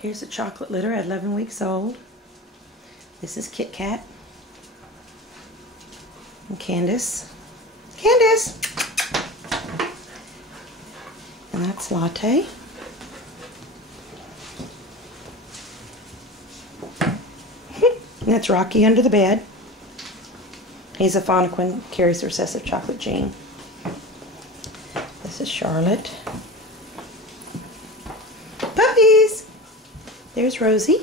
Here's a chocolate litter at 11 weeks old. This is Kit Kat. And Candace. Candace! And that's Latte. And that's Rocky under the bed. He's a Phoniquin, carries the recessive chocolate gene. This is Charlotte. Puppies! There's Rosie.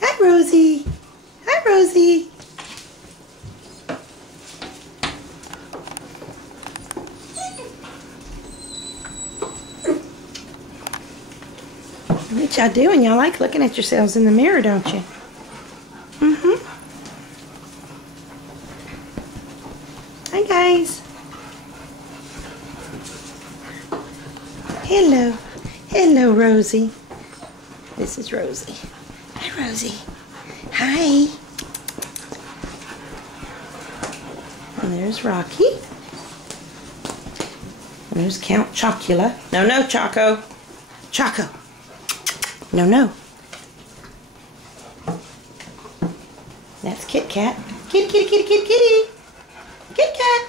Hi, Rosie. Hi, Rosie. What y'all doing? Y'all like looking at yourselves in the mirror, don't you? Hi, guys. Hello. Hello, Rosie. This is Rosie. Hi, Rosie. Hi. And there's Rocky. And there's Count Chocula. No, no, Choco. Choco. No, no. That's Kit Kat. Kitty, kitty, kitty, kitty, kitty. Kit Kat.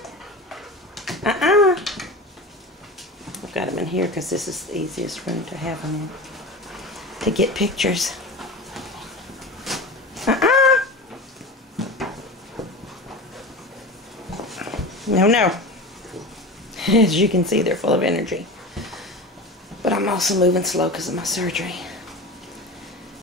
I've got them in here because this is the easiest room to have them in. To get pictures. No, no. As you can see, they're full of energy. But I'm also moving slow because of my surgery.